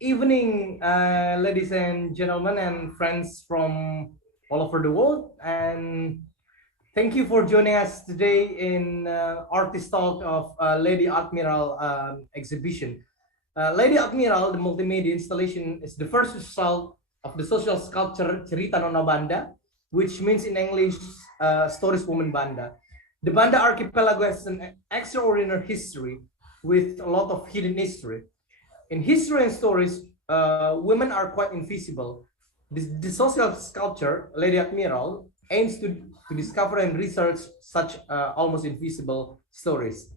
evening, ladies and gentlemen, and friends from all over the world. And thank you for joining us today in Artist Talk of Lady Admiral exhibition. Lady Admiral, the multimedia installation, is the first result of the social sculpture Cerita Nona Banda, which means in English, Stories Woman Banda. The Banda archipelago has an extraordinary history with a lot of hidden history. In history and stories, women are quite invisible. The social sculpture, Lady Admiral, aims to discover and research such almost invisible stories.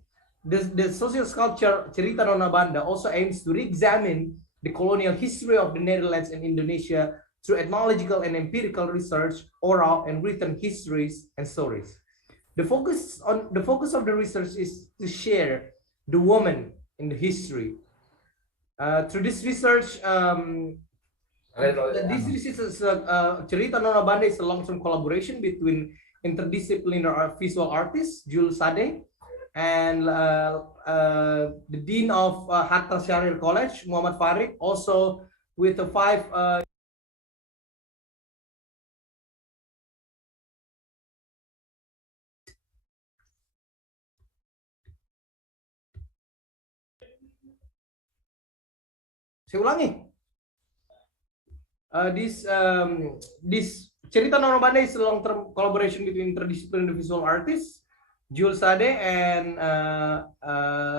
The social sculpture Cerita Nona Banda also aims to re-examine the colonial history of the Netherlands and Indonesia through ethnological and empirical research, oral and written histories and stories. The focus of the research is to share the woman in the history. Through this research, Cerita Nona Banda is a long-term collaboration between interdisciplinary visual artist Juul Sadée and the dean of Hatta Syahrir College, Muhammad Farid, also with the five saya ulangi. This Cerita Nona Banda is a long-term collaboration between interdisciplinary visual artists Juul Sadée and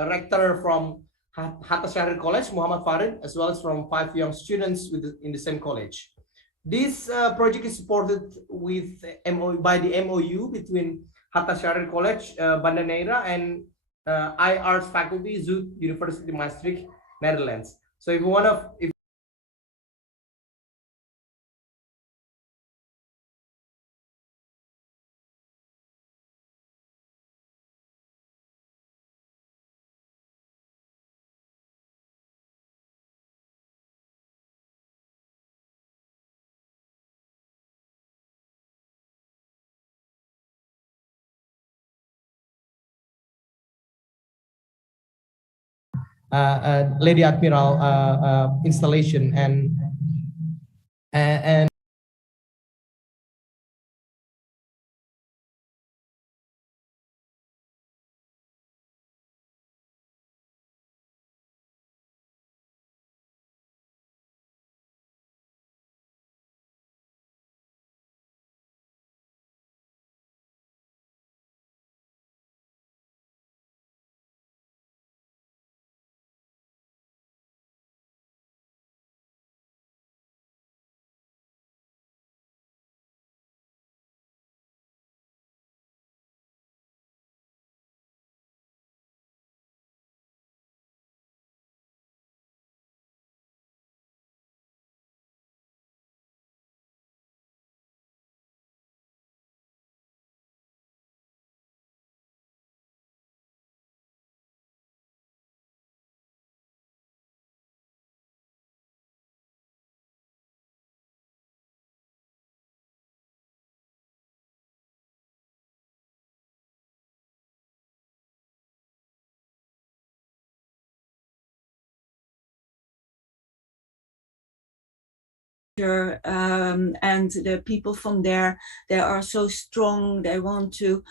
rector from Hatta Syahrir College, Muhammad Farid, as well as from 5 young students in the same college. This project is supported with by the MOU between Hatta Syahrir College, Banda and I Arts faculty, Zuid University Maastricht, Netherlands. So if you want to, Lady Admiral installation and and the people from there, they are so strong. They want to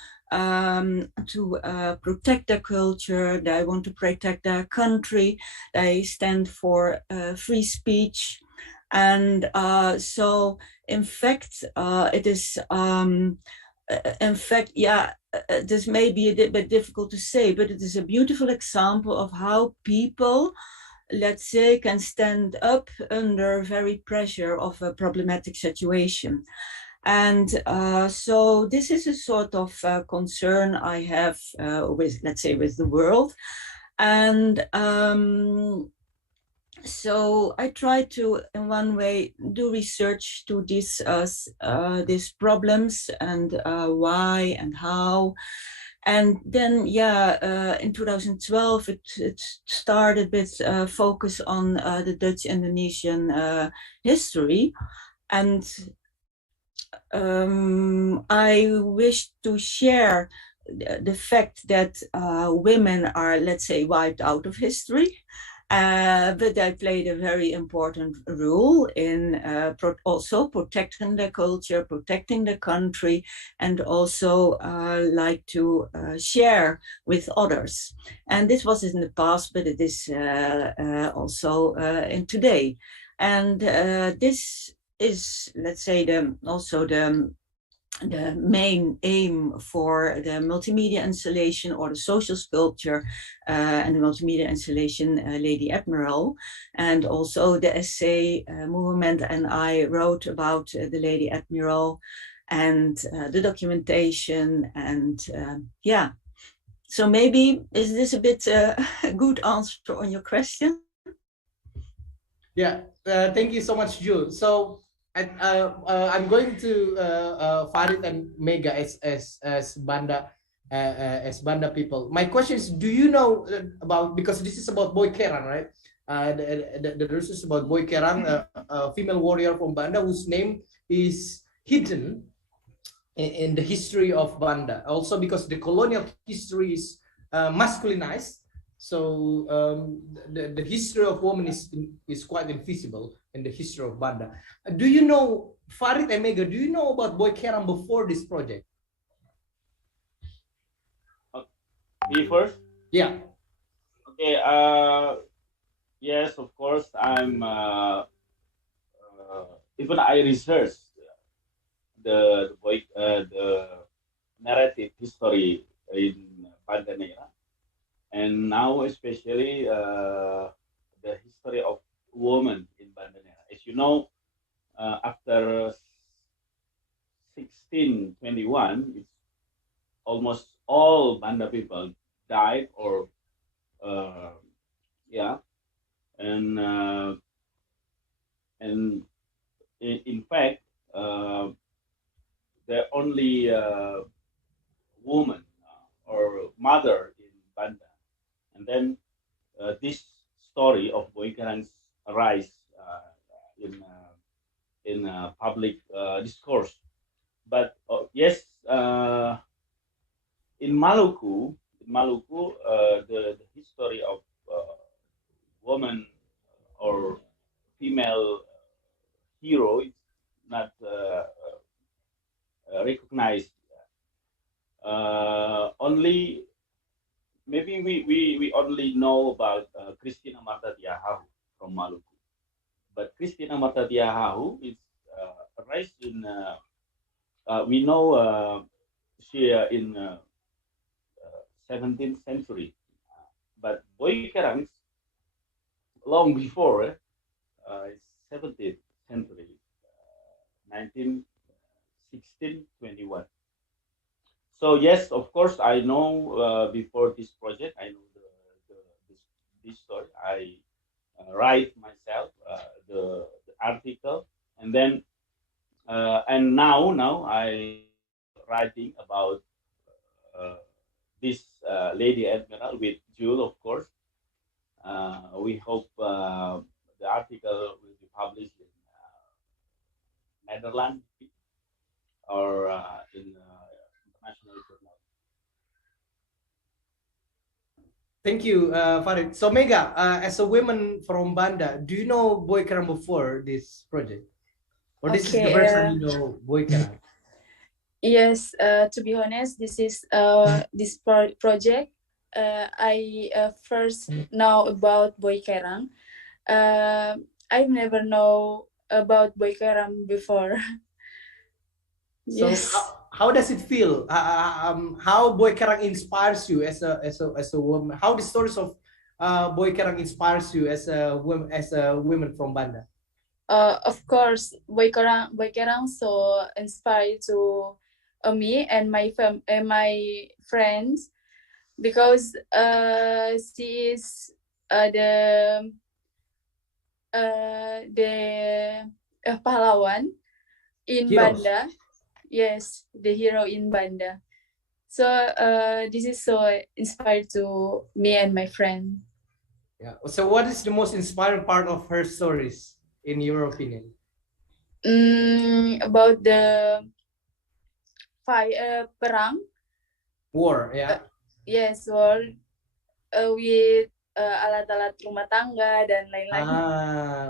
protect their culture. They want to protect their country. They stand for free speech. And so, in fact, it is, in fact, yeah, this may be a bit difficult to say, but it is a beautiful example of how people, let's say, can stand up under very pressure of a problematic situation. And so this is a sort of concern I have with, let's say, with the world. And so I try to, in one way, do research to these problems and why and how. And then, yeah, in 2012, it started with focus on the Dutch-Indonesian history. And I wish to share the fact that women are, let's say, wiped out of history. But they played a very important role in also protecting the culture, protecting the country, and also like to share with others. And this was in the past, but it is also in today. And this is, let's say, also the main aim for the multimedia installation or the social sculpture and the multimedia installation Lady Admiral, and also the essay Muhammad and I wrote about the Lady Admiral and the documentation, and yeah. So maybe is this a bit a good answer on your question? Yeah, thank you so much, Jules. So I'm going to Farid and Mega as Banda as Banda people. My question is, do you know about, because this is about Boy Kerang, right? The verse is about Boy Kerang, a female warrior from Banda whose name is hidden in the history of Banda. Also because the colonial history is masculinized, so the history of women is quite invisible in the history of Banda. Do you know, Farid and Mega, do you know about Boy Kerang before this project? Me first? Yeah. Okay. Yes, of course. I'm even I researched the narrative history in Banda, and now especially the history of women in Banda. As you know, after 1621, it's almost all Banda people died, or yeah, and in fact, the only woman or mother in Banda. And then this story of Boy Kerang's rise in public discourse. But yes, in Maluku, the history of woman or female hero is not recognized. Only maybe we only know about Christina Marta Tiahahu from Maluku, but Christina Marta Tiahahu is raised in we know she in 17th century, but Boy Kerang long before 17th century, 1916-21. So yes, of course, I know before this project, I know this story. I write myself the article, and then and now I writing about this Lady Admiral with Juul, of course. We hope the article will be published in Netherlands or in international journal. Thank you, Farid. So Mega, as a woman from Banda, do you know Boy Kerang before this project? Or this is the first time you know Boy Kerang? Yes, to be honest, this is this project. I first know about Boy Kerang. I've never know about Boy Kerang before. So Yes. how does it feel? How Boy Kerang inspires you as a woman? How the stories of Boy Kerang inspires you as a woman from Banda? Of course, Boy Kerang so inspired to me and my friends, because she is the pahlawan in Heroes. Banda. Yes, the hero in Banda. So this is so inspired to me and my friend. Yeah. So what is the most inspiring part of her stories, in your opinion? About the perang. War, yeah. Yes, war with alat-alat rumah tangga dan lain-lain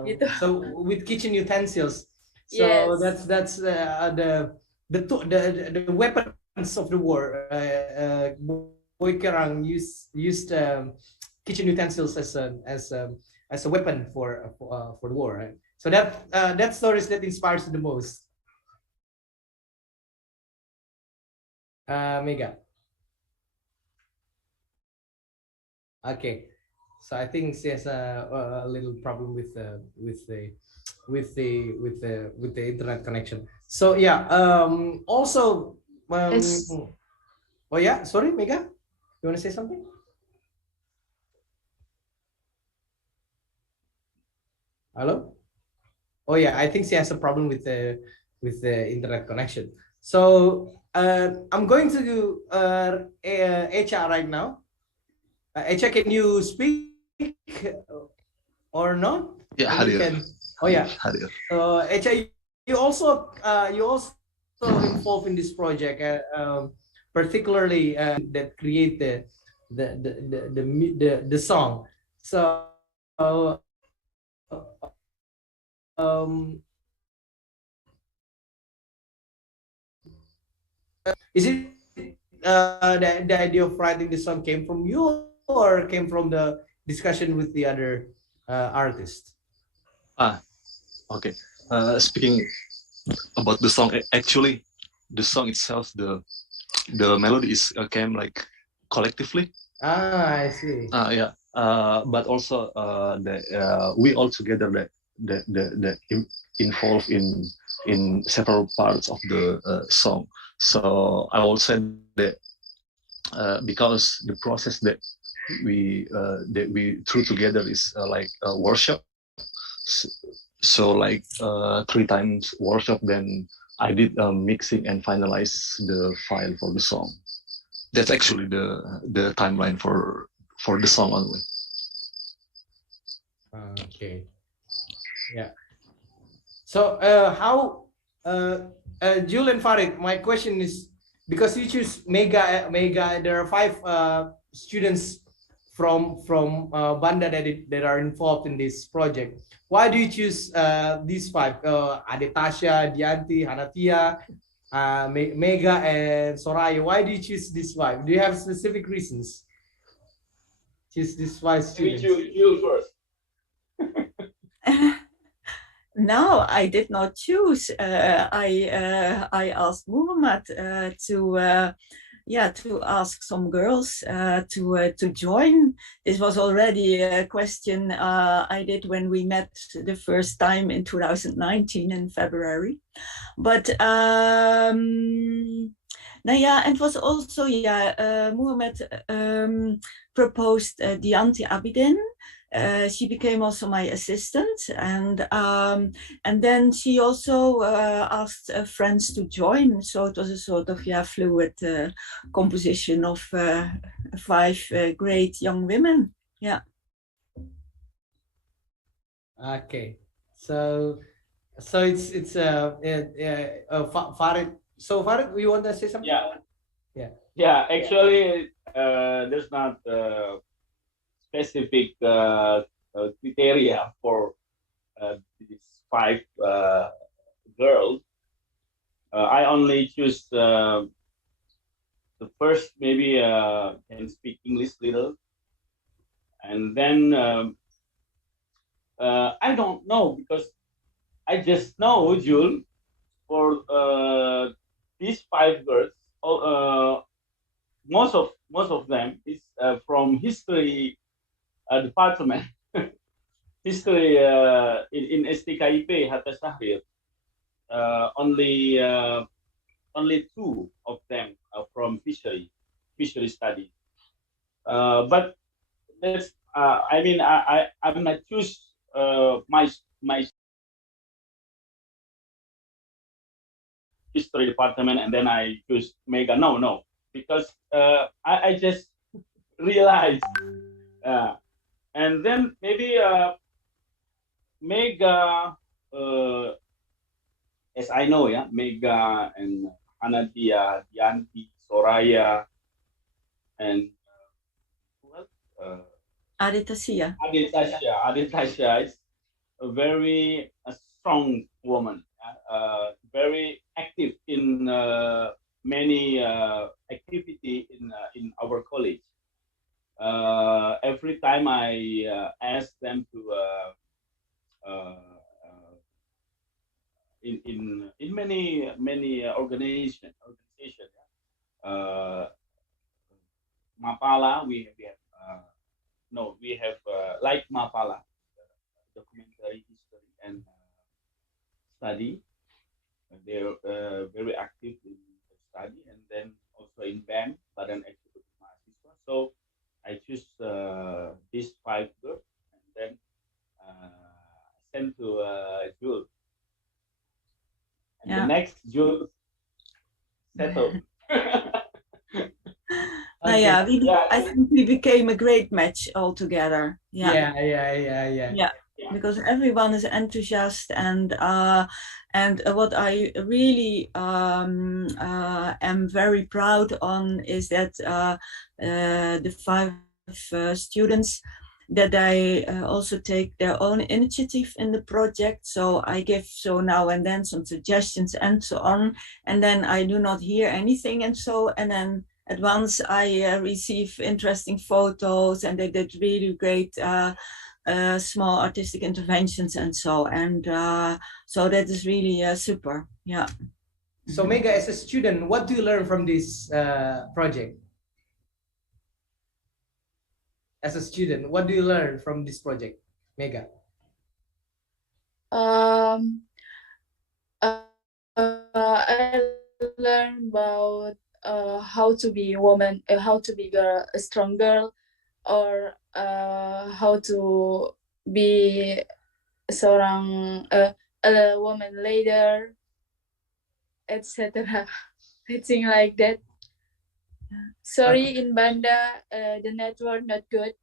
gitu. So with kitchen utensils. So Yes. that's the weapons of the war. Boy Kerang used kitchen utensils as a weapon for the war, right? So that stories that inspires you the most. Mega. Okay, so I think she has a little problem with the internet connection. So yeah, also Yes. oh yeah, sorry, Mega, you want to say something? Hello? Oh yeah, I think she has a problem with the internet connection. So I'm going to HR right now. HR, can you speak or not? Yeah, Maybe you hadir. can. Oh yeah. Hadir. So HR, you also involved in this project, particularly that create the song. So um, is it the idea of writing the song came from you or came from the discussion with the other artists? Okay. Speaking about the song, actually, the song itself, the melody is came like collectively. I see. Yeah. But also we all together involved in several parts of the song. So I will say that because the process that we through together is like a workshop. So like 3 times workshop, then I did mixing and finalize the file for the song. That's actually the timeline for the song only. Okay. Yeah. So how Juul and Farid, my question is, because you choose Mega, there are 5 students from Banda that are involved in this project. Why do you choose these 5? Adetasha, Dianti, Hanatia, Mega, and Soraya. Why do you choose these 5? Do you have specific reasons? Choose these 5 students. You first. No, I did not choose. I asked Muhammad to ask some girls to join. This was already a question I did when we met the first time in 2019 in February. But it was also Muhammad proposed Dianti Abidin. She became also my assistant, and then she also asked friends to join. So it was a sort of fluid composition of 5 great young women. Yeah. Okay, so it's Farid. So Farid, you want to say something? Yeah. Actually, there's not specific criteria for these 5 girls. I only choose the first, maybe can speak English little, and then I don't know, because I just know Juul for these 5 girls. Most of them is from history department. History in STKIP Hatta Syahrir. Only 2 of them are from fishery studies. But that's I'm not choose my history department and then I choose Mega. No, because I just realized, and then maybe Mega, as I know, Mega and Hanatia, Dianti, Soraya, and Aditasia. Aditasia is a very strong woman, very active in many activity in our college. Every time I ask them to in many organization. Mapala we have we have like Mapala, documentary history and study. They're very active in study, and then also in band, Badan Eksekutif Mahasiswa. So I choose these 5 girls and then send to Juul. And the next Juul settled. Yeah, I think we became a great match altogether. Yeah, because everyone is enthusiastic, and what I really am very proud on is that the 5 students, that they also take their own initiative in the project. So I give now and then some suggestions and so on, and then I do not hear anything, and then at once I receive interesting photos, and they did really great small artistic interventions and so that is really super. Yeah. So Mega, as a student, what do you learn from this project? As a student, what do you learn from this project, Mega? I learned about how to be a woman, how to be a strong girl, or how to be seorang a woman leader, etc. I think like that. Sorry, in Banda, the network not good.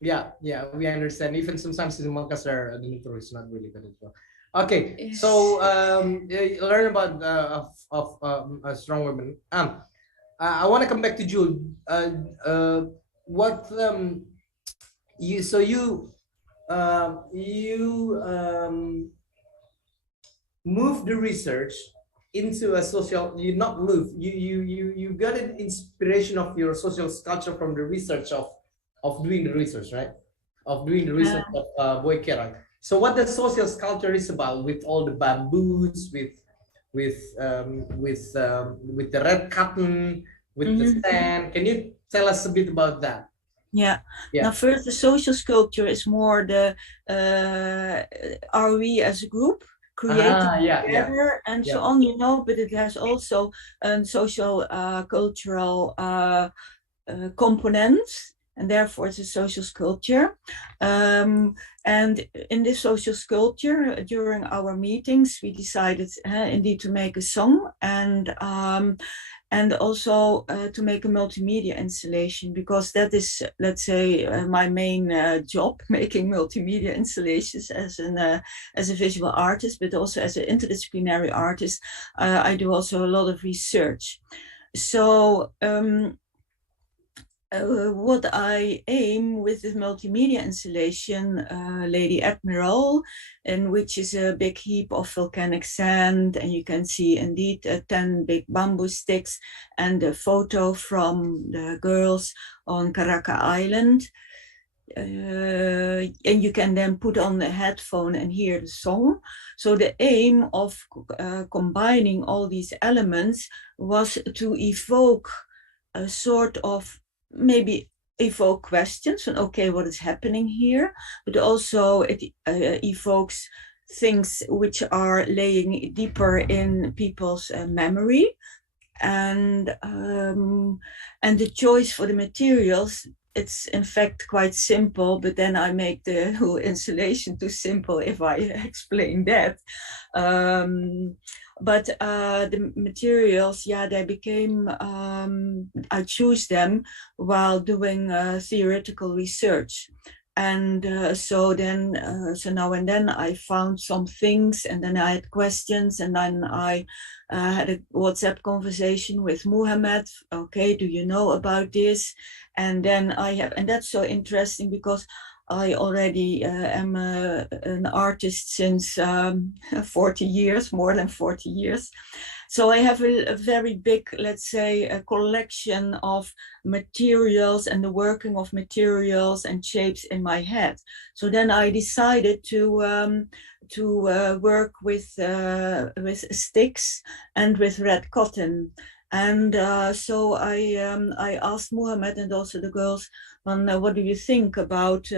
Yeah, we understand. Even sometimes in Makassar, the network is not really good as well. Okay, yes. So you learn about a strong woman. I want to come back to Juul. What you move the research into a social. You not move. You got an inspiration of your social sculpture from the research of doing the research, right? Of doing the research of Boy Kerang. So what the social sculpture is about, with all the bamboos, with the red cotton, with the sand. Can you tell us a bit about that? Yeah. Now, first, the social sculpture is more the are we as a group creating together and so on, but it has also a social cultural component, and therefore it's a social sculpture. And in this social sculpture, during our meetings, we decided indeed to make a song, and also to make a multimedia installation, because that is, let's say, my main job, making multimedia installations as a visual artist, but also as an interdisciplinary artist. I do also a lot of research. So what I aim with this multimedia installation, Lady Admiral, in which is a big heap of volcanic sand, and you can see indeed 10 big bamboo sticks and a photo from the girls on Karaka Island. And you can then put on the headphone and hear the song. So the aim of combining all these elements was to evoke a sort of, maybe evoke questions on, okay, what is happening here? But also it evokes things which are laying deeper in people's memory. And the choice for the materials, it's in fact quite simple, but then I make the whole installation too simple if I explain that. But the materials, they became, I choose them while doing theoretical research. And so now and then I found some things, and then I had questions, and then I had a WhatsApp conversation with Muhammad. Okay, do you know about this? And then and that's so interesting because I already am an artist since 40 years, more than 40 years. So I have a very big, let's say, a collection of materials and the working of materials and shapes in my head. So then I decided to work with sticks and with red cotton. And so I asked Muhammad and also the girls, what do you think about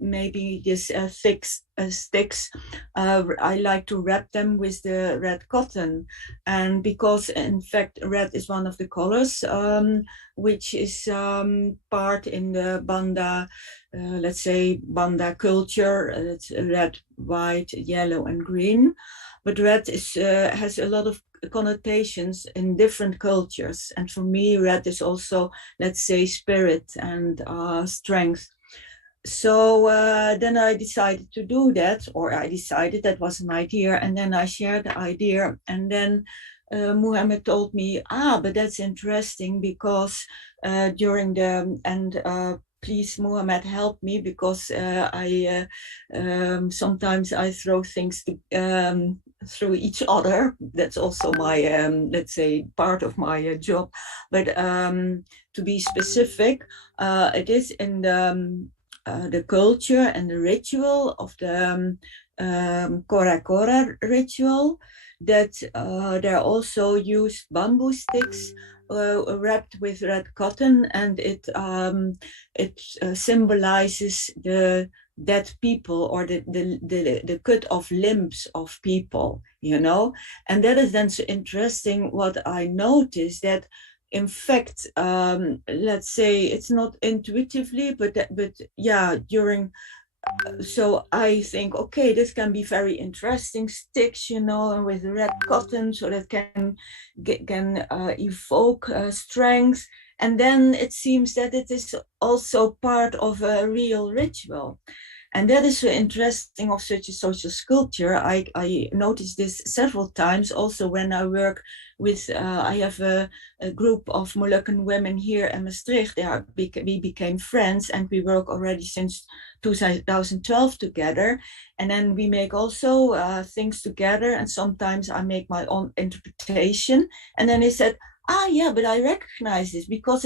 maybe this sticks? I like to wrap them with the red cotton, and because in fact red is one of the colors which is part in the Banda, let's say Banda culture. It's red, white, yellow, and green. But red has a lot of connotations in different cultures, and for me red is also, let's say, spirit and strength. So then I decided to do that, or I decided that was an idea, and then I shared the idea, and then Muhammad told me, but that's interesting because during the please, Muhammad, help me, because I sometimes I throw things through each other. That's also my, let's say, part of my job. But to be specific, it is in the culture and the ritual of the Kora Kora ritual that there are also used bamboo sticks wrapped with red cotton, and it symbolizes the dead people, or the cut off limbs of people, you know. And that is then so interesting. What I noticed that, in fact, let's say it's not intuitively, but yeah, during. So I think, okay, this can be very interesting, sticks, you know, and with red cotton, so that can evoke strength. And then it seems that it is also part of a real ritual. And that is so interesting of such a social sculpture. I noticed this several times also when I work with, I have a group of Moluccan women here in Maastricht. We became friends, and we work already since 2012 together. And then we make also things together, and sometimes I make my own interpretation. And then they said, yeah, but I recognize this because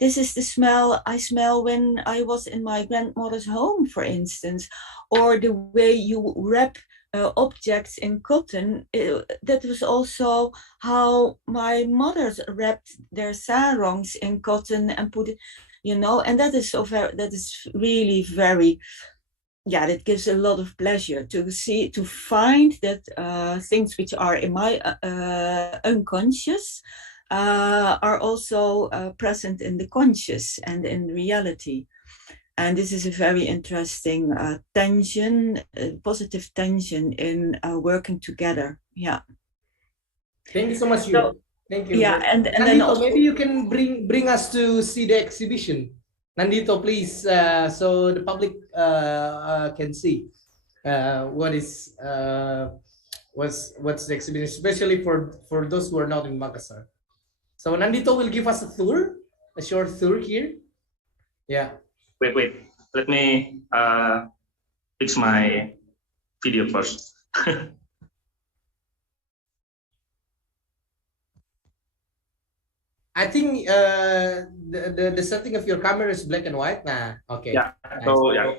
this is the smell I smell when I was in my grandmother's home, for instance, or the way you wrap objects in cotton. That was also how my mothers wrapped their sarongs in cotton and put it, you know, and that is that is really very, yeah, that gives a lot of pleasure to find that things which are in my unconscious are also present in the conscious and in reality. And this is a very interesting tension, positive tension in working together. Yeah. Thank you so much. Thank you. Yeah, and Nandito, then also, maybe you can bring us to see the exhibition. Nandito, please, so the public can see what's the exhibition, especially for those who are not in Makassar. So Nandito will give us a short tour here. Yeah. Wait. Let me fix my video first. I think the setting of your camera is black and white. Nah, okay. Yeah. Nice. So yeah.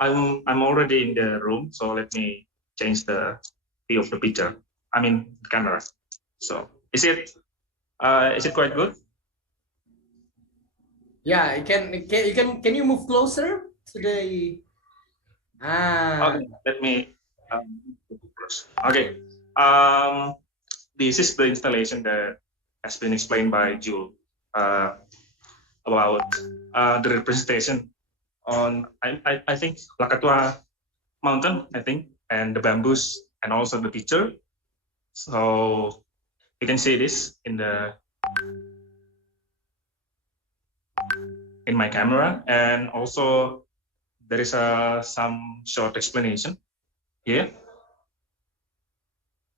I'm already in the room, so let me change the view of the picture. I mean the camera. So is it quite good? Yeah, can you move closer to the Okay, let me okay. This is the installation that has been explained by Juul about the representation on I think Lakatua mountain, I think, and the bamboos, and also the picture. So you can see this in the in my camera, and also there is some short explanation here.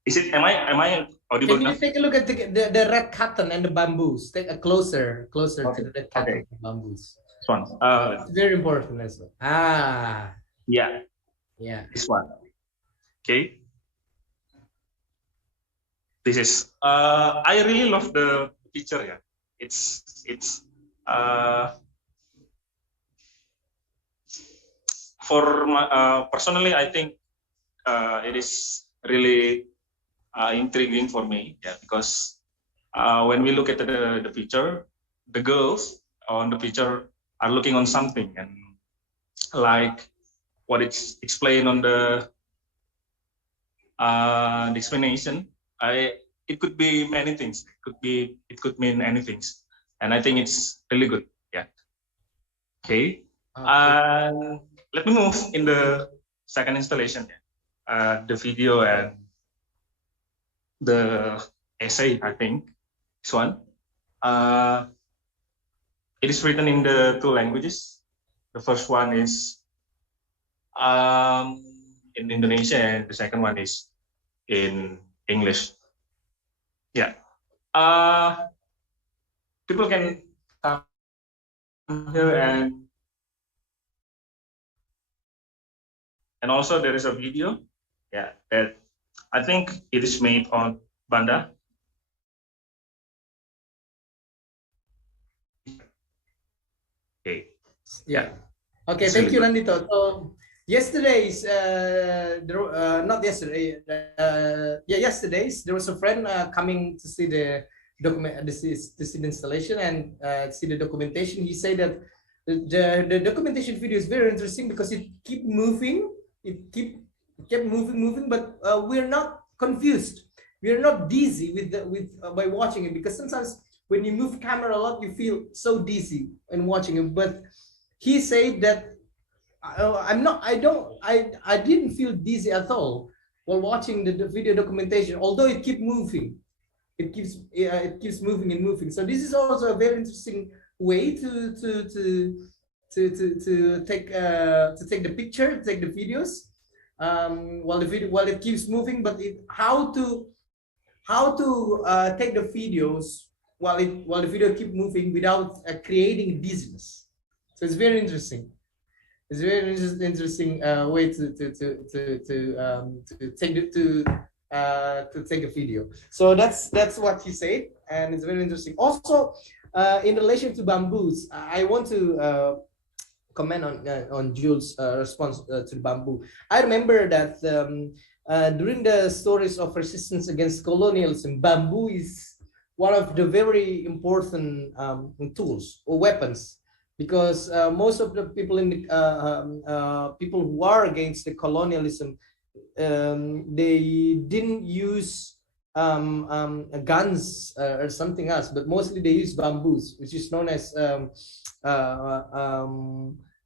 Is it? Am I audible Can you enough? take a look at the red cotton and the bamboos? Take a closer Okay. to the red cotton and bamboos. This one. It's very important as well. Ah, Yeah, yeah. this one. Okay. This is. I really love the picture. Yeah, it's. For my, personally, I think it is really intriguing for me. Yeah, because when we look at the picture, the girls on the picture are looking on something, and like what it's explained on the explanation, it could be many things. It could mean anything, and I think it's really good. Yeah. Okay. Let me move in the second installation. The video and the essay. I think this one. It is written in the two languages. The first one is in Indonesia, and the second one is in English. Yeah. People can come here, and also there is a video. Yeah, that I think it is made on Banda. Okay. Yeah. Okay. It's Thank really you, good. Nandito. So yesterday's, not yesterday. Yesterday's there was a friend coming to see the document, to see the installation and see the documentation. He said that the documentation video is very interesting because it kept moving. It kept moving, but we're not confused. We're not dizzy by watching it, because sometimes when you move camera a lot, you feel so dizzy in watching it. But he said that I didn't feel dizzy at all while watching the video documentation, although it keeps moving. It keeps moving and moving. So this is also a very interesting way to take the picture, take the videos while it keeps moving. But how to take the videos while the video keep moving without creating dizziness. So it's very interesting. It's a very interesting way to take a video. So that's what he said, and it's very interesting. Also, in relation to bamboos, I want to comment on Jules' response to the bamboo. I remember that during the stories of resistance against colonialism, bamboo is one of the very important tools or weapons, because most of the people in the people who are against the colonialism, they didn't use guns or something else, but mostly they use bamboos, which is known as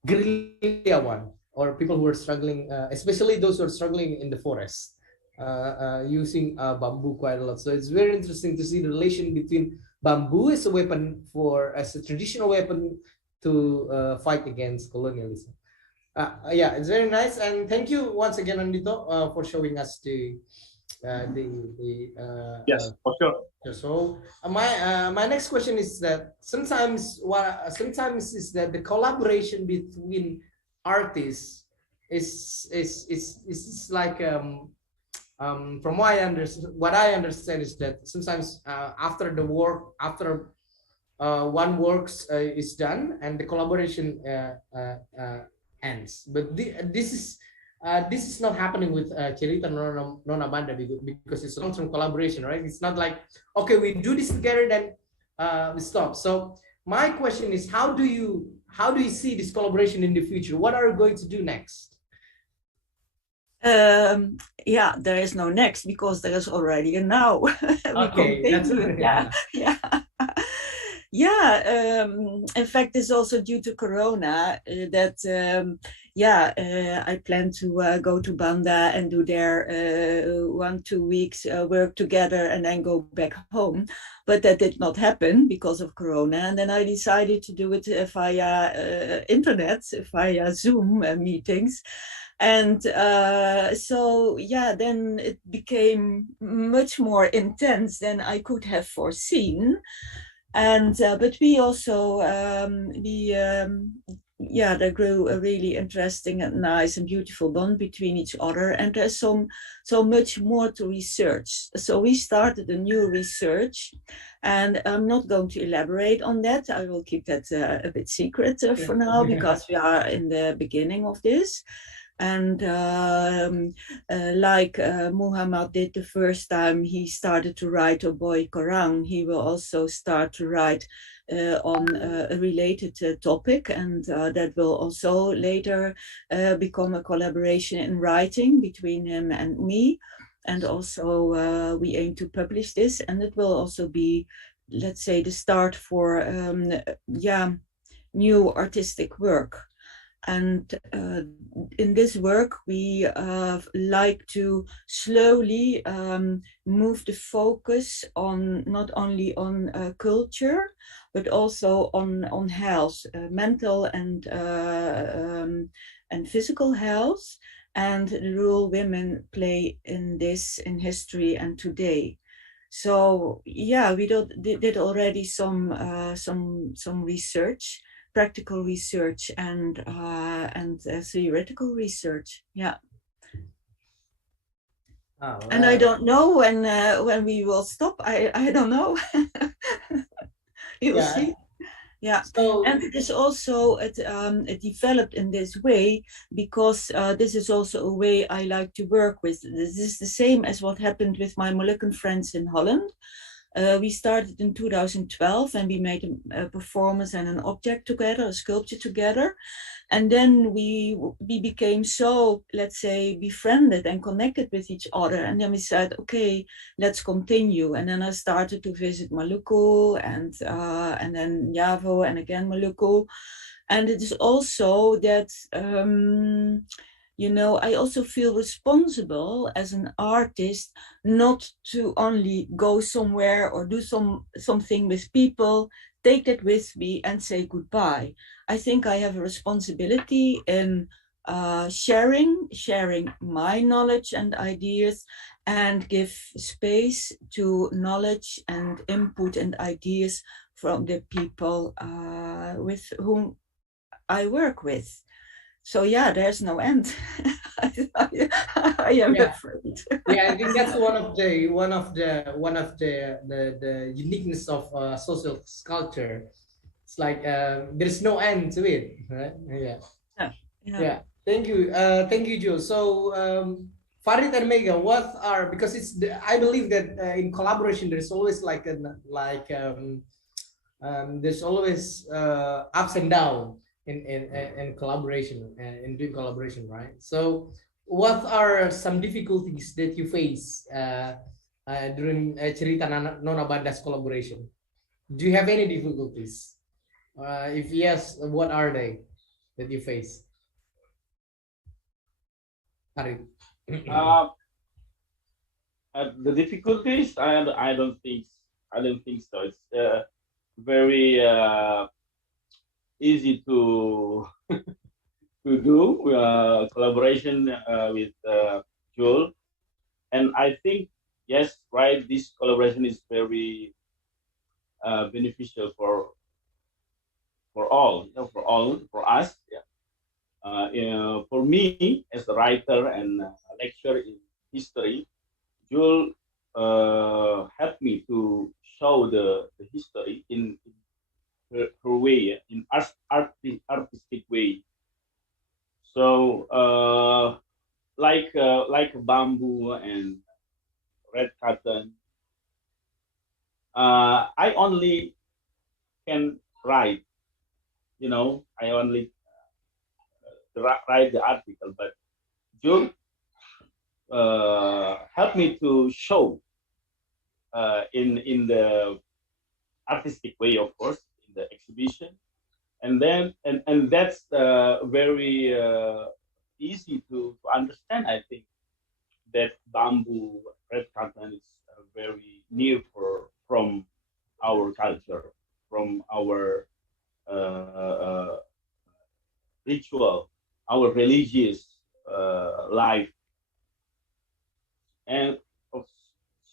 guerrilla one, or people who are struggling, especially those who are struggling in the forest, using bamboo quite a lot. So it's very interesting to see the relation between bamboo as a weapon, as a traditional weapon to fight against colonialism. Yeah, it's very nice, and thank you once again, Andito, for showing us the yes, for sure. So my next question is that sometimes is that the collaboration between artists is like from what I understand is that sometimes after one works is done and the collaboration ends, but this is not happening with Cerita Nona Banda, because it's a long-term collaboration, right? It's not like, okay, we do this together, then we stop. So my question is, how do you see this collaboration in the future? What are you going to do next? Yeah, there is no next, because there is already a now. Okay, that's yeah. Yeah, in fact, it's also due to Corona that, I plan to go to Banda and do there 1-2 weeks work together and then go back home. But that did not happen because of Corona. And then I decided to do it via internet, via Zoom meetings. And then it became much more intense than I could have foreseen. And but we also there grew a really interesting and nice and beautiful bond between each other, and there's so much more to research. So we started a new research, and I'm not going to elaborate on that. I will keep that a bit secret for now, because we are in the beginning of this. And like Muhammad did the first time he started to write a boy Korang, he will also start to write on a related topic, and that will also later become a collaboration in writing between him and me. And also we aim to publish this, and it will also be, let's say, the start for new artistic work. And in this work, we like to slowly move the focus on not only on culture, but also on health, mental and physical health, and the role women play in this in history and today. So yeah, we did already some research, practical research, and theoretical research. Yeah. Oh, and I don't know when we will stop. I don't know. You will see. Yeah. So, and it is also it developed in this way because this is also a way I like to work with. This is the same as what happened with my Moluccan friends in Holland. We started in 2012, and we made a performance and an object together, a sculpture together. And then we became so, let's say, befriended and connected with each other. And then we said, okay, let's continue. And then I started to visit Maluku and then Javo and again Maluku. And it is also that, I also feel responsible as an artist not to only go somewhere or do something with people, take that with me and say goodbye. I think I have a responsibility in sharing my knowledge and ideas, and give space to knowledge and input and ideas from the people with whom I work with. So yeah, there's no end. I am afraid. I think that's one of the uniqueness of social sculpture. It's like there's no end to it, right? Yeah. Thank you, Jules. So Farid and Megan, because I believe that in collaboration there's always there's always ups and downs in collaboration and in doing collaboration, right? So what are some difficulties that you face during Cerita Nona Banda's collaboration? Do you have any difficulties? If yes, what are they that you face? Farid. The difficulties, I don't think so. It's very easy to do collaboration with Juul, and I think yes, right. This collaboration is very beneficial for all, for us. Yeah. For me as a writer and lecturer in history, Juul helped me to show the history in her way, in artistic way. So like bamboo and red cotton, I only can write. I only write the article, but Juul helped me to show in the artistic way, of course, in the exhibition. And then and that's very easy to understand. I think that bamboo red cotton is very near from our culture, from our ritual, our religious life. And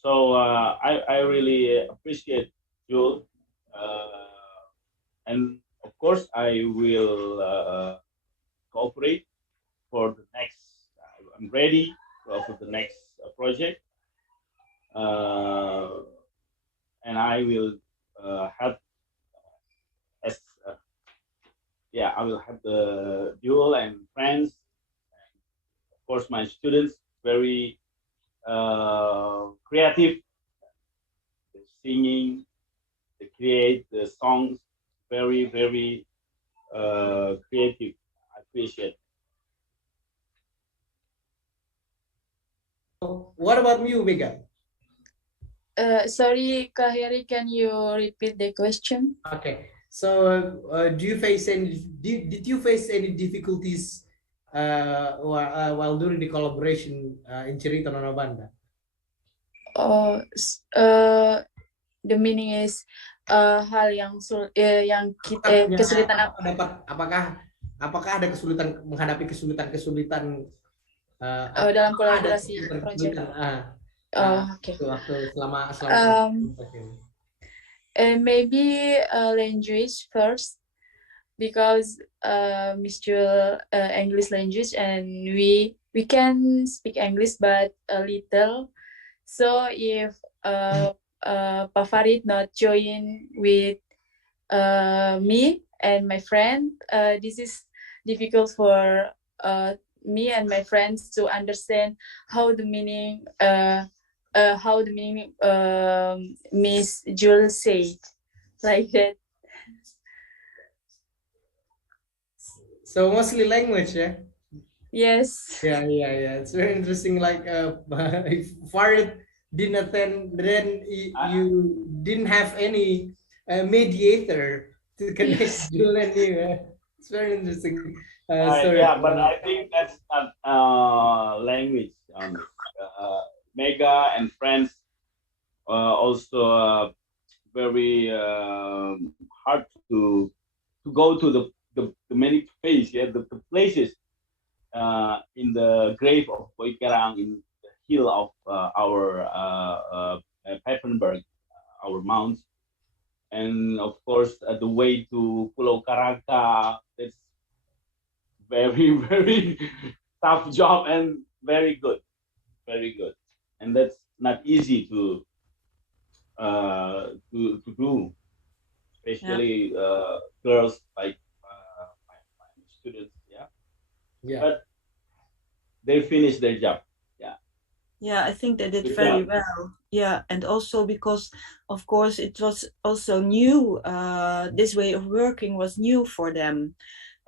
so I really appreciate you, and of course I will cooperate for the next. I'm ready for the next project, and I will help as yeah, I will have the dual and friends, and of course my students very creative. They're singing, they create the songs, very creative. I appreciate. What about you, Mega? Sorry, Kahiri, can you repeat the question? Okay. So, do you face any? Did you face any difficulties while during the collaboration in Cerita Nona Banda? The meaning is hal yang kesulitan apakah ada kesulitan menghadapi kesulitan dalam kolaborasi proyek? Okay. Selama maybe language first, because Miss Juul English language, and we can speak English but a little. So if Pa Farid not join with me and my friend, this is difficult for me and my friends to understand how the meaning Miss Juul said, like that. So mostly language, yeah. Yes. Yeah. It's very interesting. Like if Farid didn't attend, then you didn't have any mediator to connect Juul and you. It's very interesting. Yeah, but I think that's not language. Mega and friends also very hard to go to the many places, yeah, the places in the grave of Boikerang, in the hill of our Peppenberg, our mounts, and of course the way to Pulau Karaka. That's very tough job and very good, and that's not easy to do, especially girls like my students. Yeah, but they finished their job. Yeah, I think they did very well. Yeah, and also because, of course, it was also new. This way of working was new for them.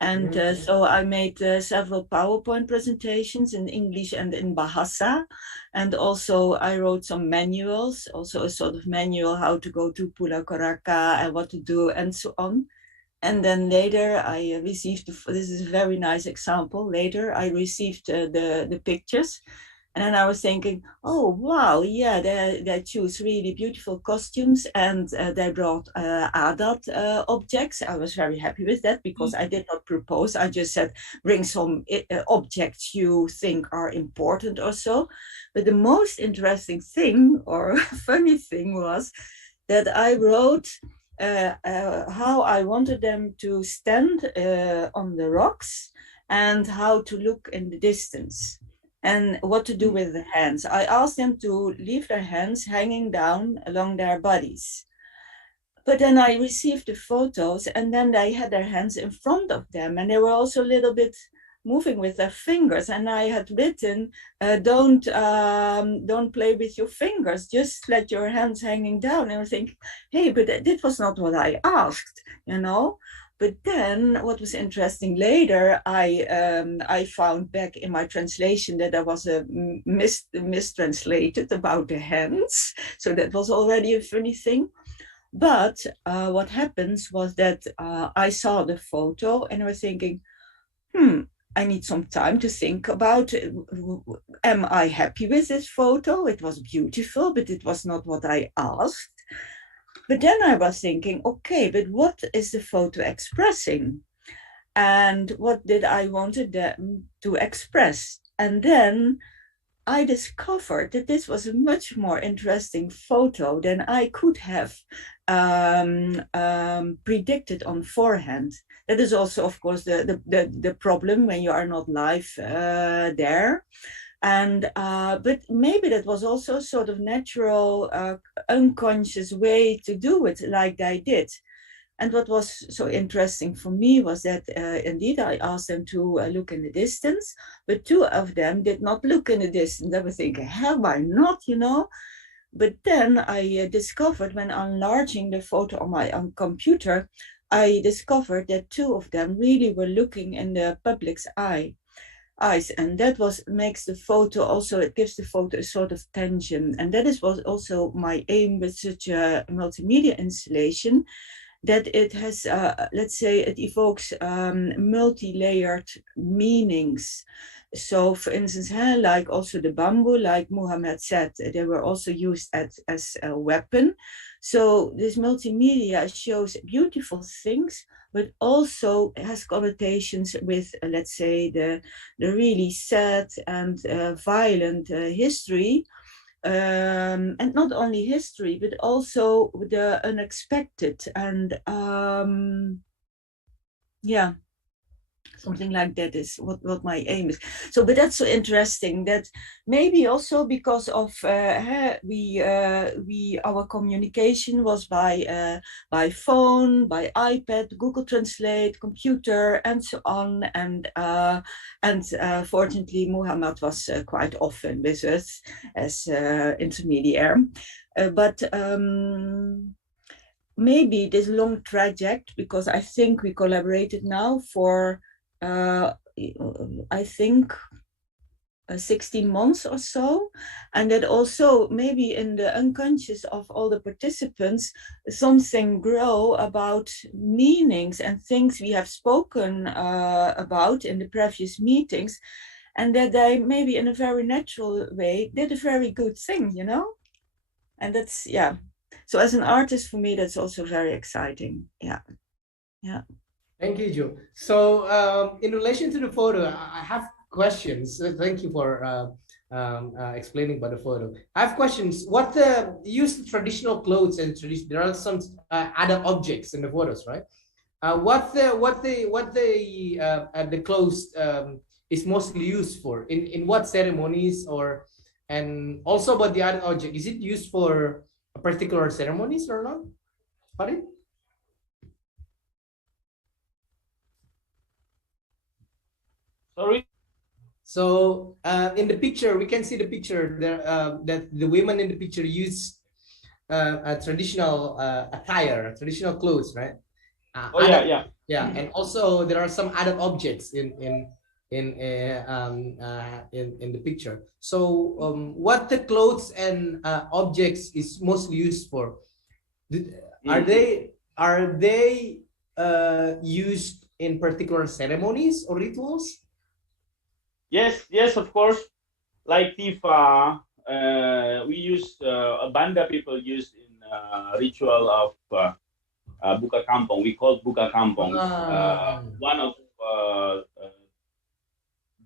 And so I made several PowerPoint presentations in English and in Bahasa. And also I wrote some manuals, also a sort of manual how to go to Pulau Karaka and what to do and so on. And then later I received, this is a very nice example, later I received the pictures. And then I was thinking, oh, wow, yeah, they choose really beautiful costumes, and they brought adalah objects. I was very happy with that because I did not propose. I just said, bring some objects you think are important or so. But the most interesting thing or funny thing was that I wrote how I wanted them to stand on the rocks and how to look in the distance, and what to do with the hands. I asked them to leave their hands hanging down along their bodies. But then I received the photos, and then they had their hands in front of them, and they were also a little bit moving with their fingers. And I had written, don't play with your fingers, just let your hands hanging down. And I think, hey, but that was not what I asked, you know? But then what was interesting later, I found back in my translation that there was a mistranslated about the hands. So that was already a funny thing. But what happens was that I saw the photo and I was thinking, I need some time to think about, am I happy with this photo? It was beautiful, but it was not what I asked. But then I was thinking, okay, but what is the photo expressing? And what did I wanted them to express? And then I discovered that this was a much more interesting photo than I could have predicted on forehand. That is also, of course, the problem when you are not live there. And but maybe that was also sort of natural, unconscious way to do it, like I did. And what was so interesting for me was that indeed I asked them to look in the distance, but two of them did not look in the distance. I was thinking, have I not, you know? But then I discovered when enlarging the photo on my computer, I discovered that two of them really were looking in the public's eyes, and that makes the photo also, it gives the photo a sort of tension. And that was also my aim with such a multimedia installation, that it has, let's say, it evokes multi-layered meanings. So, for instance, like also the bamboo, like Muhammad said, they were also used as a weapon. So this multimedia shows beautiful things, but also has connotations with, let's say, the really sad and violent history. And not only history, but also the unexpected, and yeah, something like that is what my aim is. So, but that's so interesting that maybe also because of our communication was by phone, by iPad, Google Translate, computer, and so on. And fortunately, Muhammad was quite often with us as intermediary. But maybe this long trajectory, because I think we collaborated now for I think 16 months or so, and that also maybe in the unconscious of all the participants something grow about meanings and things we have spoken about in the previous meetings, and that they maybe in a very natural way did a very good thing, you know. And that's, yeah, so as an artist, for me, that's also very exciting. Yeah. Thank you, Joe. So, in relation to the photo, I have questions. Thank you for explaining about the photo. I have questions. What use traditional clothes and tradition? There are some other objects in the photos, right? What the clothes is mostly used for? In what ceremonies, or and also about the other object? Is it used for a particular ceremonies or not? Farid? Sorry. So in the picture, we can see the picture there that the women in the picture use a traditional attire, traditional clothes, right? Oh yeah. And also there are some other objects in the picture. So what the clothes and objects is mostly used for? Are they used in particular ceremonies or rituals? Yes, of course. Like Tifa, we use Banda people use in ritual of Buka Kampong. We call Buka Kampong. One of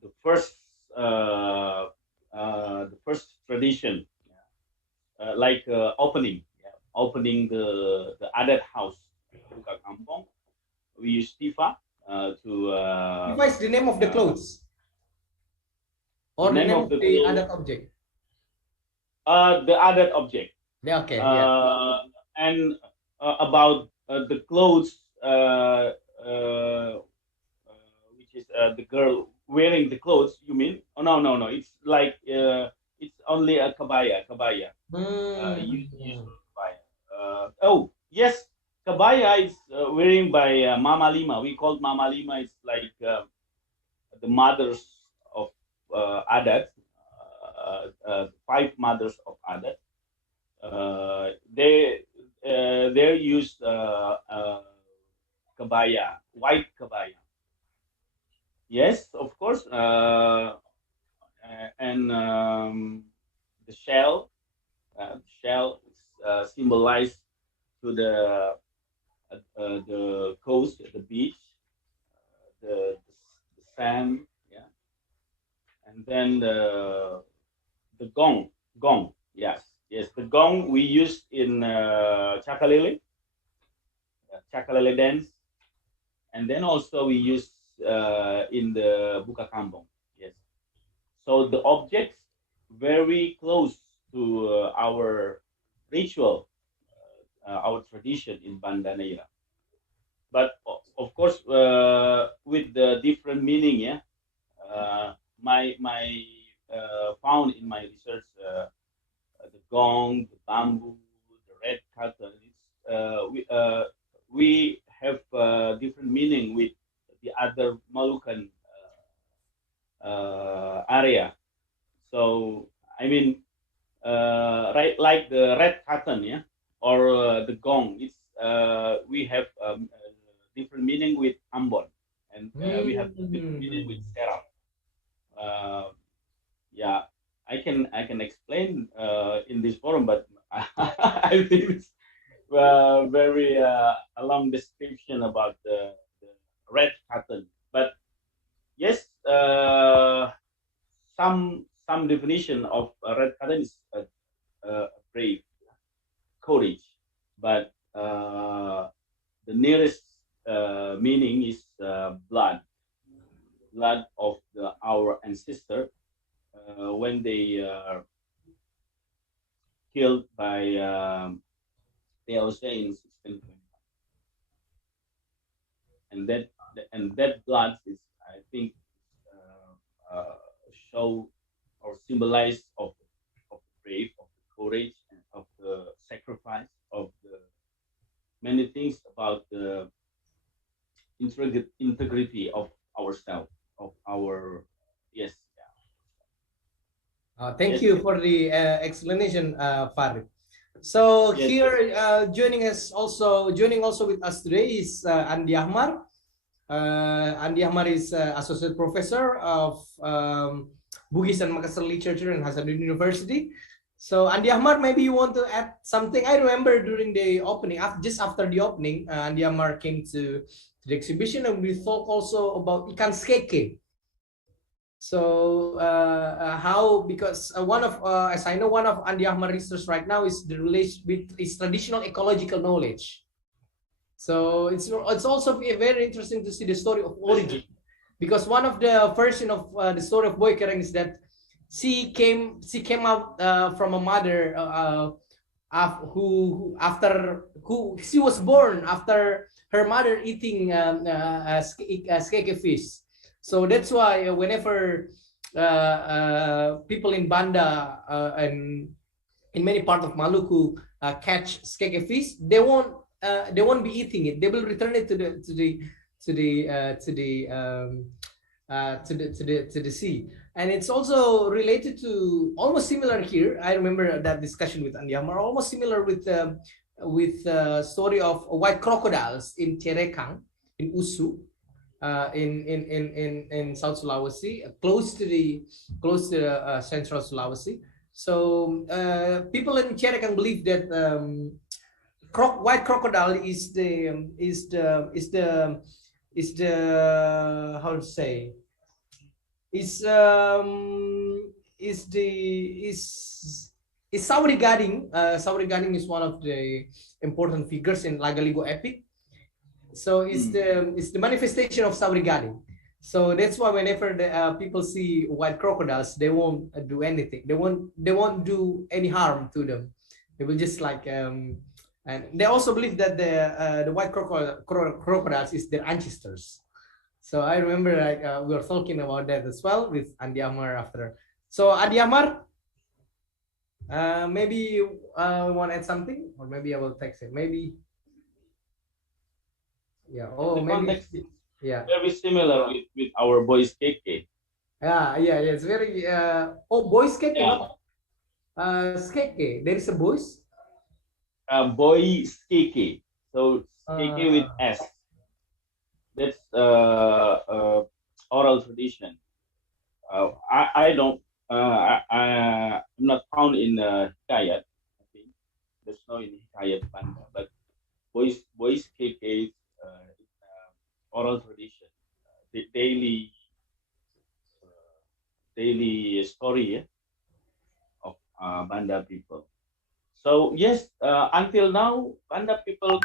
the first tradition, like opening the adat house, Buka Kampong. We use Tifa to. Tifa is the name of the clothes. Or the name of the adat object? The adat object. Yeah, okay. And about the clothes, which is the girl wearing the clothes, you mean? Oh, no. It's like, it's only a kabaya. Use kabaya. Oh, yes. Kabaya is wearing by Mama Lima. We call Mama Lima. It's like the mothers of adat, 5 mothers of adat. they use kebaya, white kebaya. Yes, of course, and the shell is symbolized to the coast, the beach, the sand, yeah, and then the gong, yes, the gong we used in chakalele dance, and then also we use in the buka kampong, yes. So the objects very close to our ritual, our tradition in Banda, but of course with the different meaning, yeah. My found in my research the gong, the bamboo, the red cotton. We have different meaning with the other Malukan area. So I mean, right, like the red cotton, yeah, or the gong. It's we have different meaning with Ambon, and we have different meaning with Serap. Yeah, I can explain in this forum, but I think it's very a long description about the red cotton. But yes, some definition of red cotton is brave, courage, but the nearest meaning is blood of our ancestor when they killed by the Australian in 1625, and that blood is, I think, show or symbolize of the brave, of the courage, and of the sacrifice, of the many things about the integrity of ourselves, of our, yes. Thank Yes. you for the explanation, Farid. So Yes. here, joining also with us today is Andi Ahmar. Andi Ahmar is associate professor of Bugis and Makassar Literature in Hasanuddin University. So Andi Ahmar, maybe you want to add something. I remember during the opening, just after the opening, Andi Ahmar came to the exhibition, and we talked also about ikan skeke. So how, because one of, as I know, one of Andi Ahmar research right now is the relation with is traditional ecological knowledge. So it's also very interesting to see the story of origin, because one of the version of the story of Boy Kereng is that she came out from a mother who she was born after her mother eating skeke fish. So that's why whenever people in Banda and in many parts of Maluku catch skeke fish, they won't be eating it. They will return it to the sea. And it's also related to, almost similar here. I remember that discussion with Andi Ahmar, almost similar with story of white crocodiles in Cerekang, in Usu. In South Sulawesi, close to the central Sulawesi. So people in Cerekang believe that white crocodile is the how to say is Sauri Gading. Sauri Gading is one of the important figures in Lagaligo epic. So it's the manifestation of Sauri Gading. So that's why whenever the people see white crocodiles, they won't do anything. They won't do any harm to them. They will just like and they also believe that the white crocodiles is their ancestors. So I remember like we were talking about that as well with Andi Ahmar after. So Andi Ahmar, maybe you want to add something, or maybe I will text it. Maybe. Yeah. Oh, the maybe. context is Yeah. very similar with our boys KK. Yeah. It's very. Boys skeke. Yeah. Skeke. There is a boys. boy skeke. So skeke with S. That's oral tradition. I don't. I'm not found in Hikayat. I think there's no in Hikayat Banda, but boys KK oral tradition, the daily story of Banda people. So yes, until now, Banda people.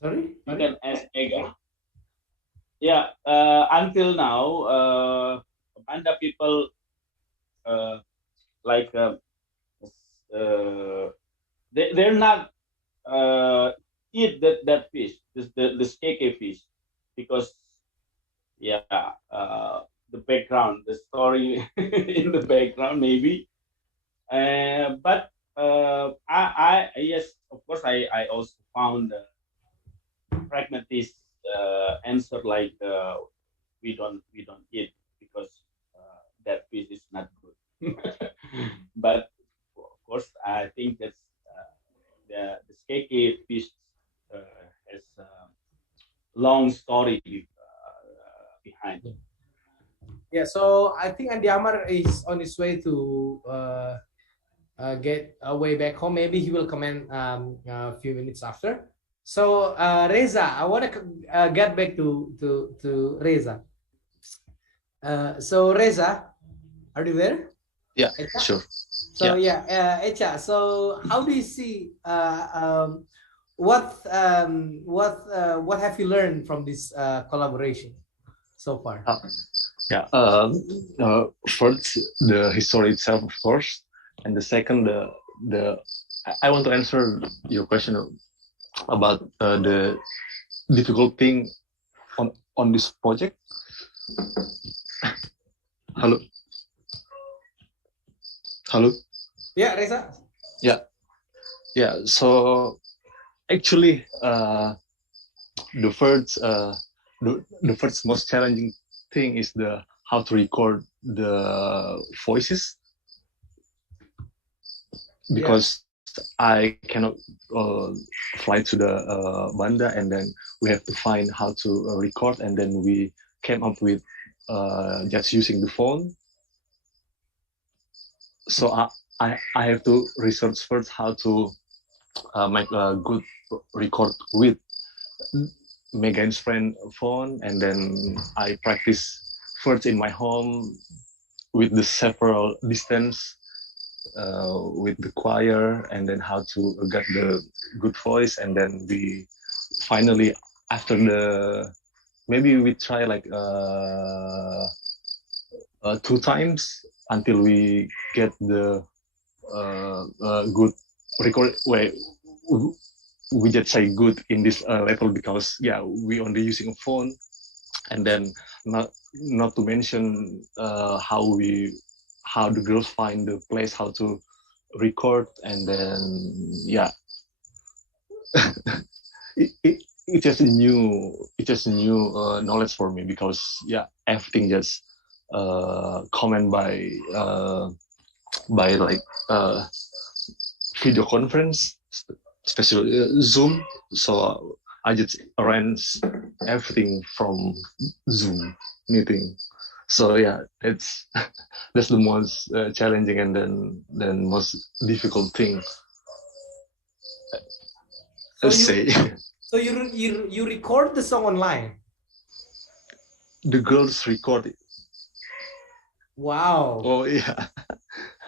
Sorry? You can ask Ega. Yeah, until now, Banda people like they're not eat that fish, the skeke fish, because yeah, the background, the story in the background maybe. But I yes, of course, I also found pragmatist answer like we don't eat because that fish is not good. But of course, I think that's the skeke fish has a long story behind. Yeah, so I think Andi Amar is on his way to get way back home. Maybe he will comment a few minutes after. So Reza, I want to get back to Reza. So Reza, are you there? Yeah, Echa? sure. So Echa. So how do you see what have you learned from this collaboration so far? First, the history itself, of course, and the second, the I want to answer your question about the difficult thing on this project. Hello. Yeah, Reza. Yeah. So actually, the first most challenging thing is how to record the voices, because I cannot fly to the Banda, and then we have to find how to record, and then we came up with just using the phone. So I have to research first how to make a good record with Megan's friend phone, and then I practice first in my home with the several distance with the choir, and then how to get the good voice, and then we finally, after maybe we try like 2 times until we get the good record. We just say good in this level, because we only using a phone, and then not to mention how the girls find the place, how to record, and then it's just a new knowledge for me, because everything just comment by like video conference, especially Zoom. So I just arrange everything from Zoom meeting. So that's the most challenging and then most difficult thing. So you record the song online? The girls record it. Wow. Oh yeah.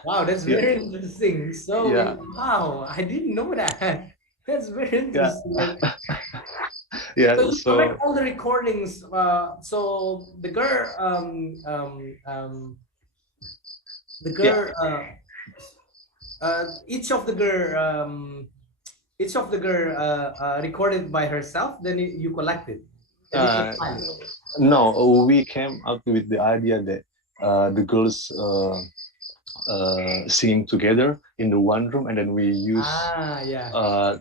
Wow, that's very interesting. So wow, I didn't know that. That's very interesting. So you collect all the recordings. So the girl, each of the girl recorded by herself. Then you collect it. No, we came up with the idea that the girls singing together in the one room, and then we use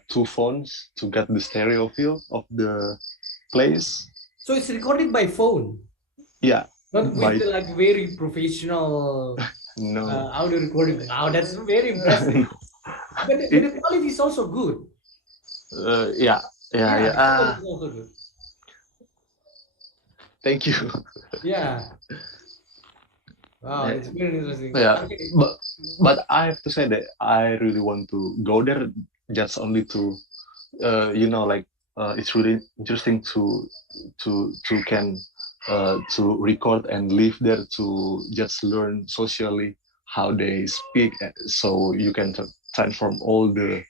2 phones to get the stereo feel of the place. So it's recorded by phone? Yeah. Not with like very professional No. audio recording. Wow, that's very impressive. But the quality is also good. Yeah. The quality is also good. Thank you. Yeah. Wow, it's very interesting. Yeah, Okay. but I have to say that I really want to go there just only to, like it's really interesting to record and live there to just learn socially how they speak, so you can transform all the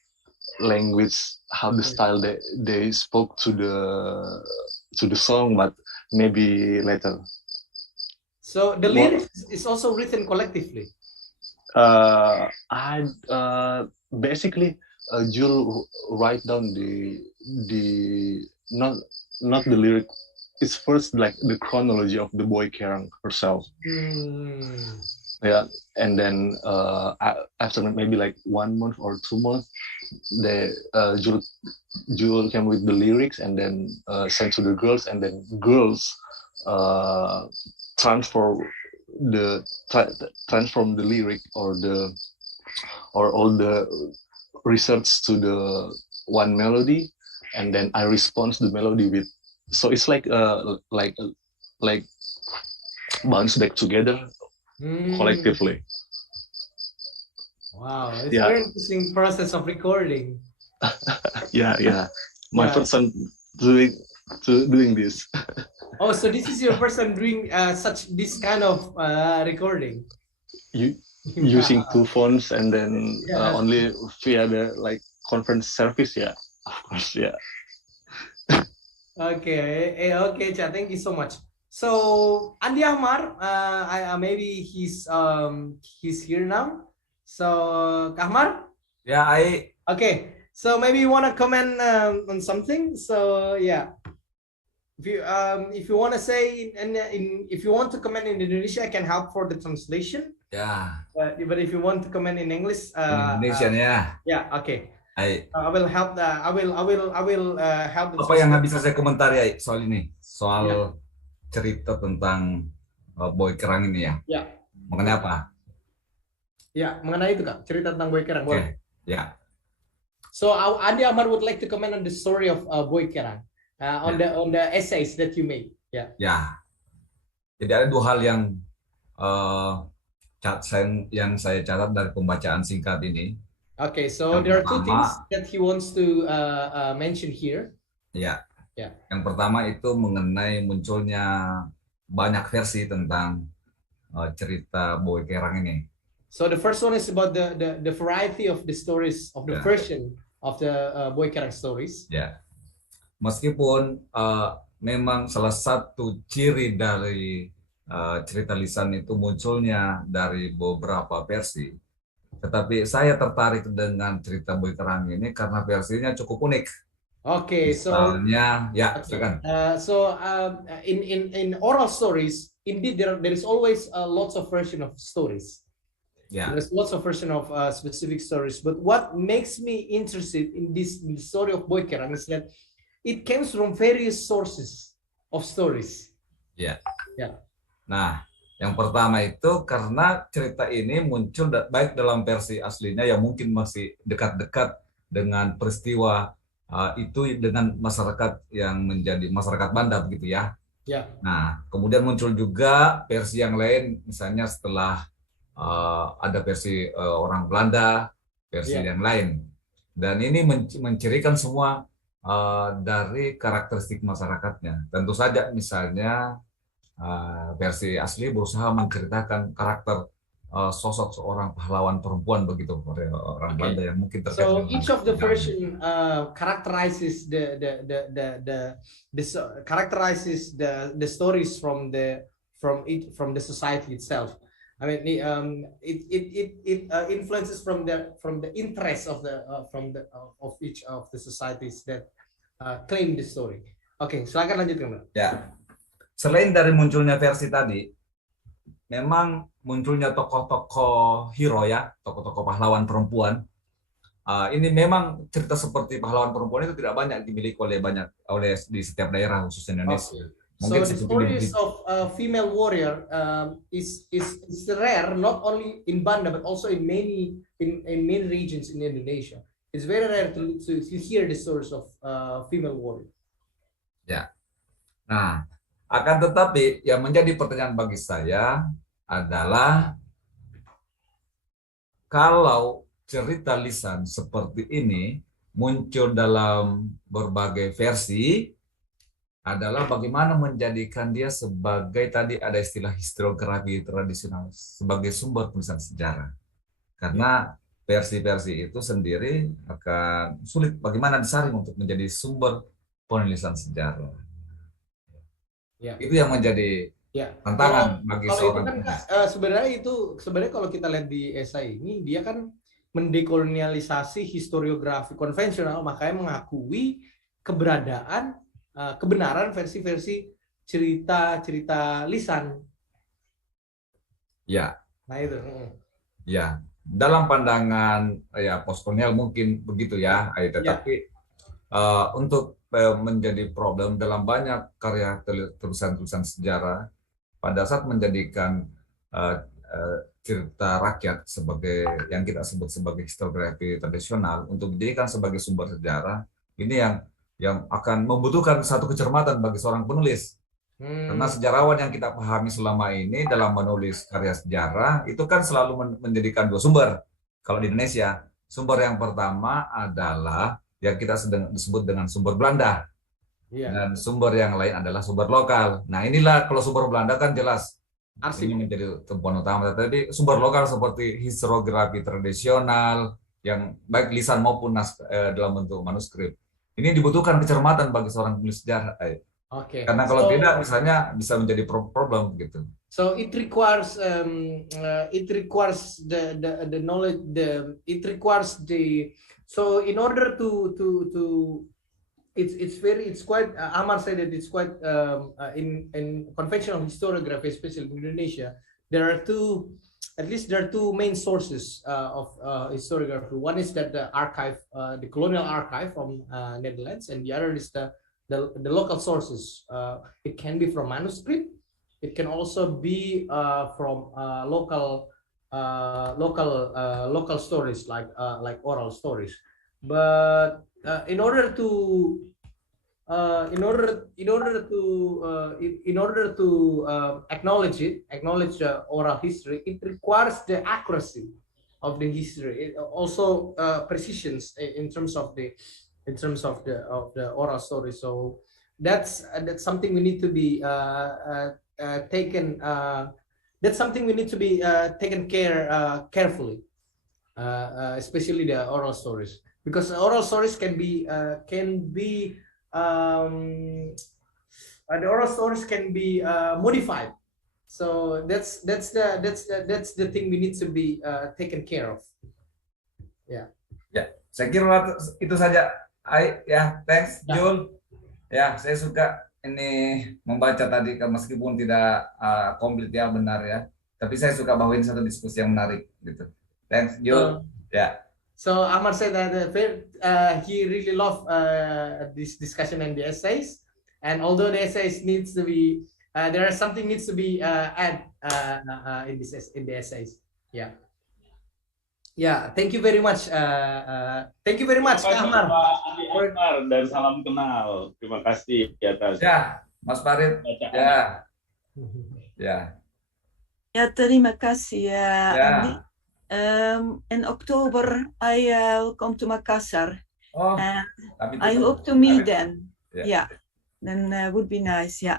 language, how the style they spoke to the song, but maybe later. So the lyrics is also written collectively. I basically Juul write down the not the lyric. It's first like the chronology of the boy Kerang herself. Yeah, and then after maybe like 1 month or 2 months, the Juul came with the lyrics and then sent to the girls, and then girls transform the lyric or all the research to the one melody, and then I respond the melody with, so it's like bounce back together collectively. Wow, it's a very interesting process of recording. Yeah. My first time doing this. Oh, so this is your first time doing this kind of recording? Using 2 phones and then only via the like conference service, of course, Okay, Cha, thank you so much. So Andi Ahmar, maybe he's here now. So Kahmar? Okay, so maybe you want to comment on something. So if you want to say if you want to comment in Indonesia, I can help for the translation. But if you want to comment in English, Indonesian okay. I will help. I will help. Apa yang nggak bisa saya komentari soal ini, soal cerita tentang Boy Kerang ini ya? Mengenai apa? Mengenai itu Kak, cerita tentang Boy Kerang. Boleh? So Andi Ahmad would like to comment on the story of Boy Kerang, on the essays that you made. Jadi ada 2 hal yang saya catat dari pembacaan singkat ini. Okay, so there are 2 things that he wants to mention here. Yang pertama itu mengenai munculnya banyak versi tentang cerita Boy Kerang ini. So the first one is about the variety of the stories of the version of the Boy Kerang stories. Meskipun memang salah satu ciri dari cerita lisan itu munculnya dari beberapa versi, tetapi saya tertarik dengan cerita Boy Kerang ini karena versinya cukup unik. Okay, misalnya, in oral stories, indeed there is always lots of version of stories. There's lots of version of specific stories. But what makes me interested in the story of Boy Kerang is that it comes from various sources of stories. Nah, yang pertama itu karena cerita ini muncul baik dalam versi aslinya yang mungkin masih dekat-dekat dengan peristiwa itu dengan masyarakat yang menjadi masyarakat Banda begitu ya. Nah, kemudian muncul juga versi yang lain, misalnya setelah ada versi orang Belanda, versi yang lain. Dan ini mencirikan semua dari karakteristik masyarakatnya. Tentu saja misalnya versi asli berusaha menceritakan karakter sosok seorang pahlawan perempuan begitu orang Belanda yang mungkin terkait. So each of the version characterizes the stories from the society itself. I mean, it influences from the interest of each of the societies that claim the story. Oke, silakan lanjutkan. Selain dari munculnya versi tadi, memang munculnya tokoh-tokoh hero tokoh-tokoh pahlawan perempuan. Ini memang cerita seperti pahlawan perempuan itu tidak banyak dimiliki oleh di setiap daerah khususnya Indonesia. So the stories of female warrior is rare, not only in Banda but also in many regions in Indonesia. It's very rare to hear the stories of female warrior. Ya. Nah, akan tetapi yang menjadi pertanyaan bagi saya adalah kalau cerita lisan seperti ini muncul dalam berbagai versi, adalah bagaimana menjadikan dia sebagai, tadi ada istilah historiografi tradisional, sebagai sumber penulisan sejarah. Karena versi-versi itu sendiri akan sulit bagaimana disaring untuk menjadi sumber penulisan sejarah. Ya. Itu yang menjadi tantangan bagi seorang penulis. Sebenarnya kalau kita lihat di esai ini, dia kan mendekolonialisasi historiografi konvensional, makanya mengakui kebenaran versi-versi cerita-cerita lisan. Ya. Nah itu. Ya, dalam pandangan ya postkolonial mungkin begitu ya, tetapi untuk menjadi problem dalam banyak karya tulisan-tulisan sejarah pada saat menjadikan cerita rakyat sebagai yang kita sebut sebagai historiografi tradisional untuk dijadikan sebagai sumber sejarah, ini yang akan membutuhkan satu kecermatan bagi seorang penulis. Karena sejarawan yang kita pahami selama ini dalam menulis karya sejarah itu kan selalu menjadikan dua sumber. Kalau di Indonesia, sumber yang pertama adalah yang kita disebut dengan sumber Belanda. Dan sumber yang lain adalah sumber lokal. Nah inilah kalau sumber Belanda kan jelas ini menjadi tumpuan utama. Tetapi sumber lokal seperti historiografi tradisional yang baik lisan maupun dalam bentuk manuskrip, ini dibutuhkan kecermatan bagi seorang penulis sejarah. Karena kalau tidak, misalnya bisa menjadi problem gitu. So it requires the knowledge. So in order to it's quite Amar said that it's quite in conventional historiography, especially in Indonesia, there are two main sources of historiography. One is that the archive, the colonial archive from Netherlands, and the other is the local sources. It can be from manuscript. It can also be from local stories like oral stories. But in order to acknowledge the oral history, it requires the accuracy of the history. It also precisions in terms of the oral story. So that's something we need to be taken. That's something we need to be taken carefully, especially the oral stories, because oral stories can be modified. So that's the thing we need to be taken care of. Ya, saya kira itu saja. Thanks Juul. Ya, saya suka ini membaca tadi meskipun tidak komplit ya, benar ya. Tapi saya suka bahwa ini satu diskusi yang menarik gitu. Thanks Juul. So Amar said that he really loved this discussion and the essays, and although the essays needs to be there are something needs to be add in the essays. Thank you very much. Thank you very much, Kak Amar. Dan salam kenal. Terima kasih atas. Ya, Mas Farid. Ya, terima kasih ya, Andi. In October, I will come to Makassar. And I hope to meet them. Then would be nice. We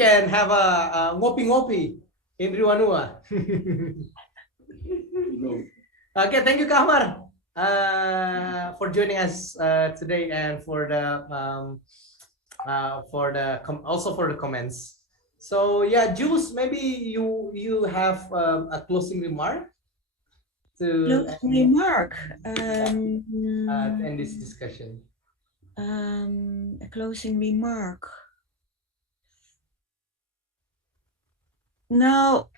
can have a ngopi-ngopi in Riwanua. Okay, thank you, Kak Amar, for joining us today, and for the comments. So Jules, maybe you have a closing remark to end this discussion. A closing remark. No,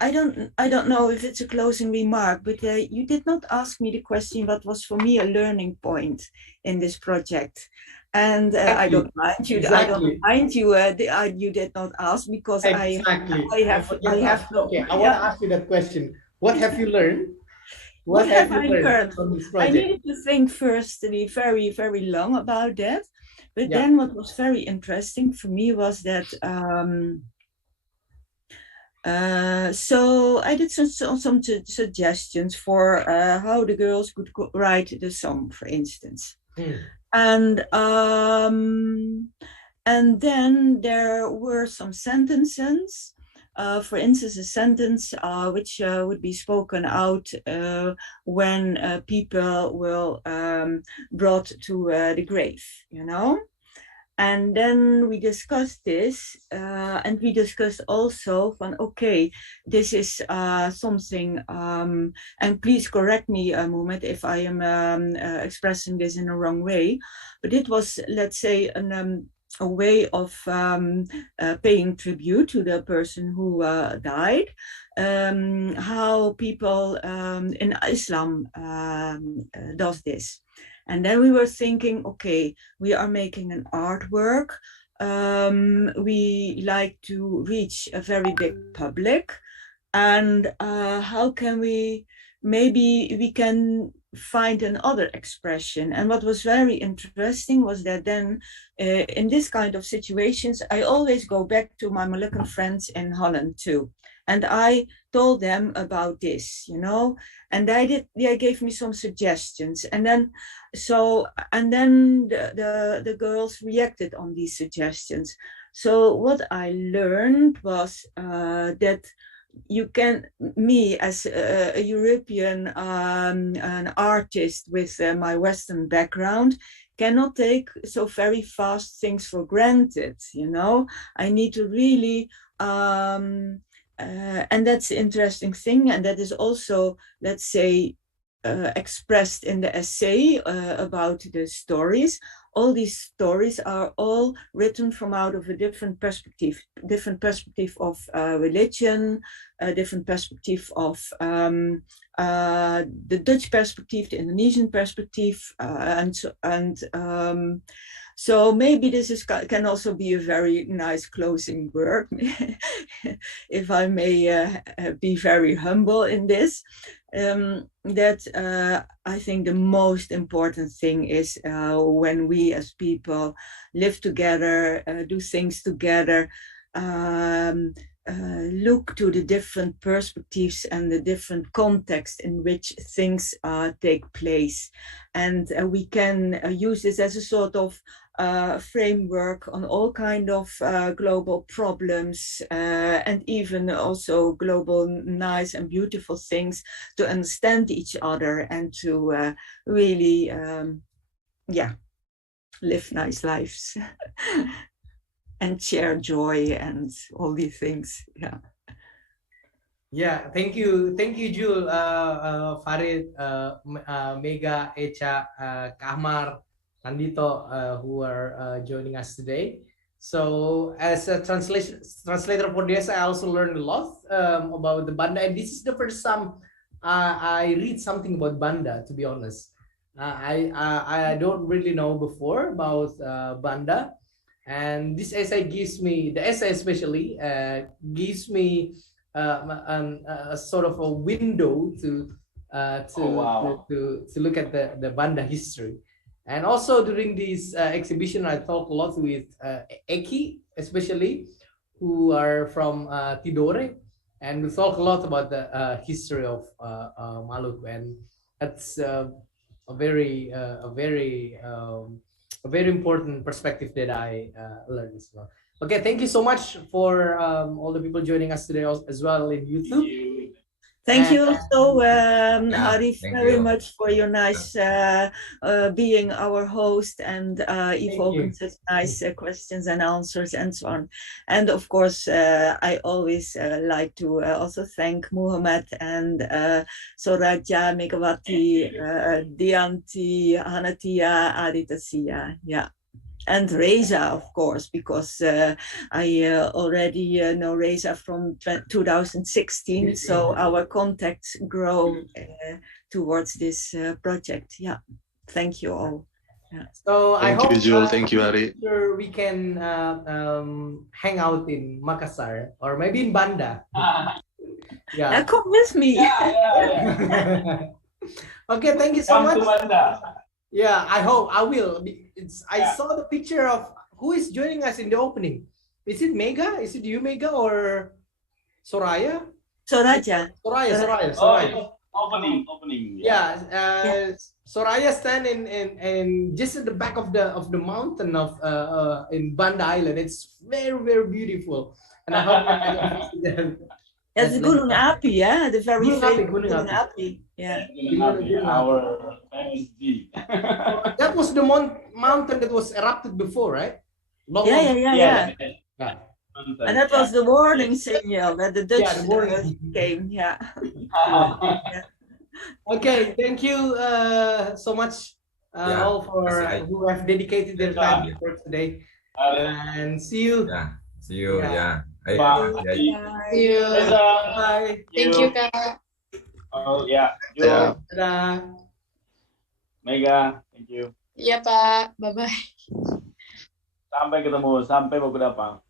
I don't know if it's a closing remark, but you did not ask me the question what was for me a learning point in this project. And I Exactly. don't mind you. I Exactly. don't mind you. You did not ask because Exactly. I have. Okay, I want to ask you that question. What have you learned? What have I learned learned? from this I project? needed to think firstly very, very long about that. But Yeah. then what was very interesting for me was that so I did some suggestions for how the girls could write the song, for instance. And then there were some sentences. For instance, a sentence which would be spoken out when people will brought to the grave, you know. And then we discussed this, and we discussed also from, okay, this is something, and please correct me, Muhammad, if I am expressing this in the wrong way, but it was, let's say, a way of paying tribute to the person who died, how people in Islam does this. And then we were thinking, okay, we are making an artwork. We like to reach a very big public. And how can maybe we can find another expression. And what was very interesting was that then in this kind of situations, I always go back to my Moluccan friends in Holland too. And I told them about this, you know, and they gave me some suggestions. And then the girls reacted on these suggestions. So what I learned was that you can, me as a European an artist with my Western background, cannot take so very fast things for granted, you know. I need to really and that's the interesting thing, and that is also, let's say, expressed in the essay about the stories. All these stories are all written from out of a different perspective of religion, a different perspective of the Dutch perspective, the Indonesian perspective, so maybe this can also be a very nice closing word, if I may be very humble in this. That I think the most important thing is when we as people live together, do things together, look to the different perspectives and the different contexts in which things take place. And we can use this as a sort of framework on all kind of global problems and even also global nice and beautiful things, to understand each other and to really live nice lives and share joy and all these things. Yeah, thank you, Juul, Farid, Mega, Echa, Kahmar, Nandito, who are joining us today. So as a translator for this, I also learned a lot about the Banda, and this is the first time I read something about Banda, to be honest. I don't really know before about Banda, and this essay gives me, the essay especially gives me a sort of a window to look at the Banda history. And also during this exhibition, I talked a lot with Eki, especially, who are from Tidore, and we talk a lot about the history of Maluku, and that's a very important perspective that I learned as well. Okay, thank you so much for all the people joining us today as well in YouTube. Thank you also, Arif, very much for your nice being our host and evoking such nice questions and answers and so on. And of course, I always like to also thank Muhammad and Soraja, Megawati, Dianti, Hanatia, Aditya. Yeah. And Reza, of course, because I already know Reza from 2016, so our contacts grow towards this project. Yeah, thank you all. So I Thank hope you, Juul. Thank you, Ari. sure we can hang out in Makassar or maybe in Banda. Yeah. Come with me. Okay, thank you so Come much. to Banda. Yeah, I hope I will. I saw the picture of who is joining us in the opening. Is it Mega? Is it you, Mega, or Soraya? Soraja. Soraya. Opening. Yeah, Soraya stand in just at the back of the mountain of in Banda Island. It's very, very beautiful, and I hope you can visit them. It's Gunung Api, yeah, the very Gunung Api, famous Gunung Gunung Api. Api. Yeah. Our famous G. That was the mountain that was erupted before, right? Yeah. Yeah. And that was the warning signal that the Dutch the warning. came. Yeah. Okay, thank you so much all for who have dedicated their time for today. And see you. Yeah, see you. Yeah. Yeah. See you. Bye. Thank you, Kak. Oh ya, Yeah. Dadah. Mega, thank you. Iya, Pak. Bye-bye. Sampai ketemu, sampai beberapa.